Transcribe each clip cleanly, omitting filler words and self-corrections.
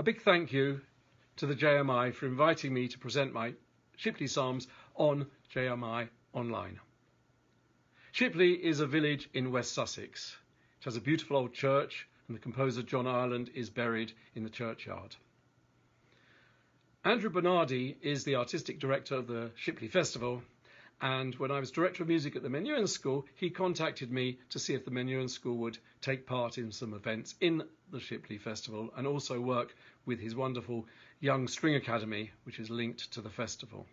A big thank you to the JMI for inviting me to present my Shipley Psalms on JMI Online. Shipley is a village in West Sussex. It has a beautiful old church, and the composer John Ireland is buried in the churchyard. Andrew Bernardi is the artistic director of the Shipley Festival, and when I was director of music at the Menuhin School, he contacted me to see if the Menuhin School would take part in some events in the Shipley Festival and also work with his wonderful Young String Academy, which is linked to the festival.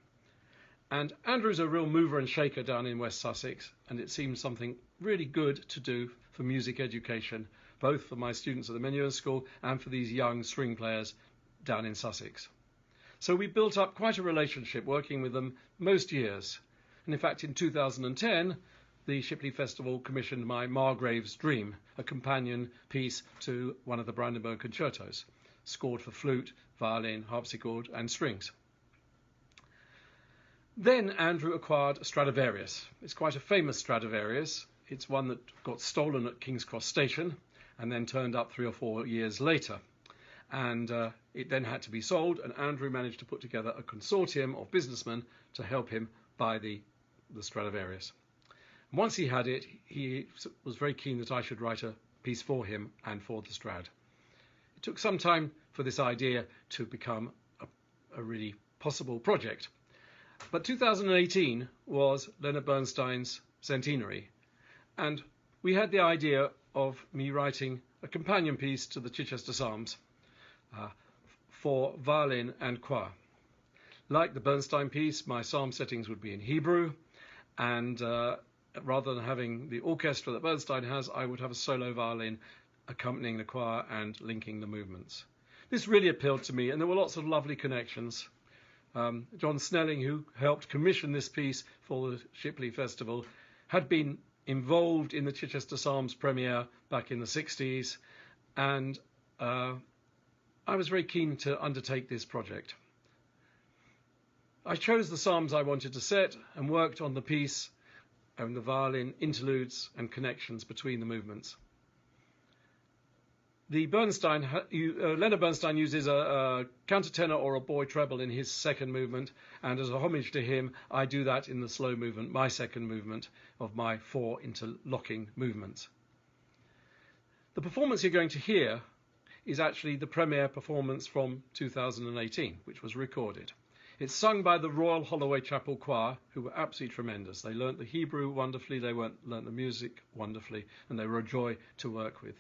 And Andrew's a real mover and shaker down in West Sussex, and it seemed something really good to do for music education, both for my students at the Menuhin School and for these young string players down in Sussex. So we built up quite a relationship working with them most years. And in fact, in 2010, the Shipley Festival commissioned my Margrave's Dream, a companion piece to one of the Brandenburg concertos, scored for flute, violin, harpsichord and strings. Then Andrew acquired a Stradivarius. It's quite a famous Stradivarius. It's one that got stolen at King's Cross Station and then turned up 3 or 4 years later. And it then had to be sold, and Andrew managed to put together a consortium of businessmen to help him buy the Stradivarius. And once he had it, he was very keen that I should write a piece for him and for the Strad. It took some time for this idea to become a really possible project. But 2018 was Leonard Bernstein's centenary, and we had the idea of me writing a companion piece to the Chichester Psalms for violin and choir. Like the Bernstein piece, my psalm settings would be in Hebrew, and rather than having the orchestra that Bernstein has, I would have a solo violin accompanying the choir and linking the movements. This really appealed to me, and there were lots of lovely connections. John Snelling, who helped commission this piece for the Shipley Festival, had been involved in the Chichester Psalms premiere back in the 60s, and I was very keen to undertake this project. I chose the psalms I wanted to set and worked on the piece and the violin interludes and connections between the movements. Leonard Bernstein uses a countertenor or a boy treble in his second movement, and as a homage to him, I do that in the slow movement, my second movement of my 4 interlocking movements. The performance you're going to hear is actually the premiere performance from 2018, which was recorded. It's sung by the Royal Holloway Chapel Choir, who were absolutely tremendous. They learnt the Hebrew wonderfully, they learnt the music wonderfully, and they were a joy to work with.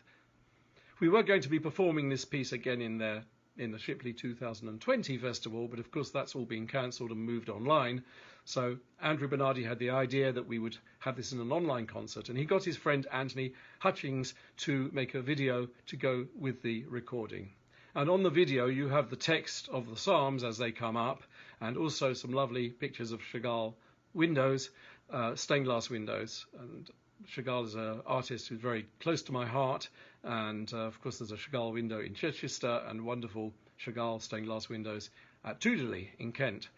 We were going to be performing this piece again in the Shipley 2020 festival, but of course that's all been cancelled and moved online. So Andrew Bernardi had the idea that we would have this in an online concert, and he got his friend Anthony Hutchings to make a video to go with the recording. And on the video you have the text of the psalms as they come up, and also some lovely pictures of Chagall windows, stained glass windows. And Chagall is an artist who's very close to my heart, and of course there's a Chagall window in Chichester and wonderful Chagall stained glass windows at Tudorley in Kent.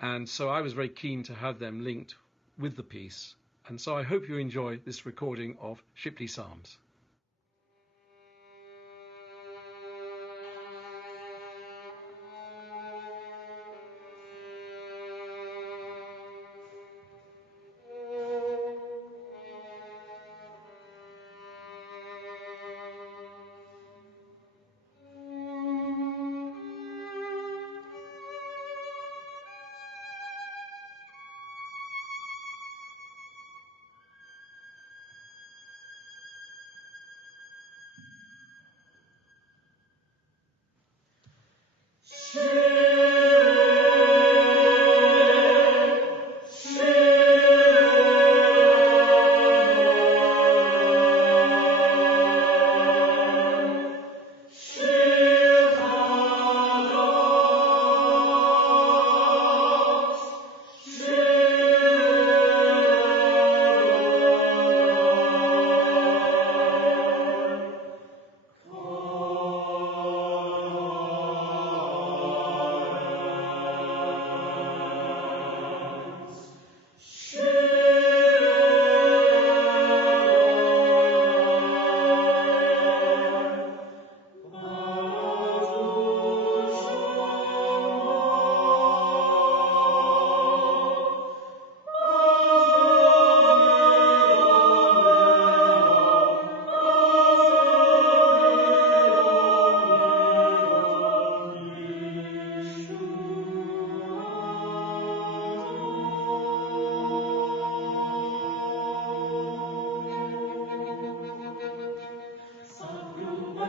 And so I was very keen to have them linked with the piece, and so I hope you enjoy this recording of Shipley Psalms.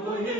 Thank you.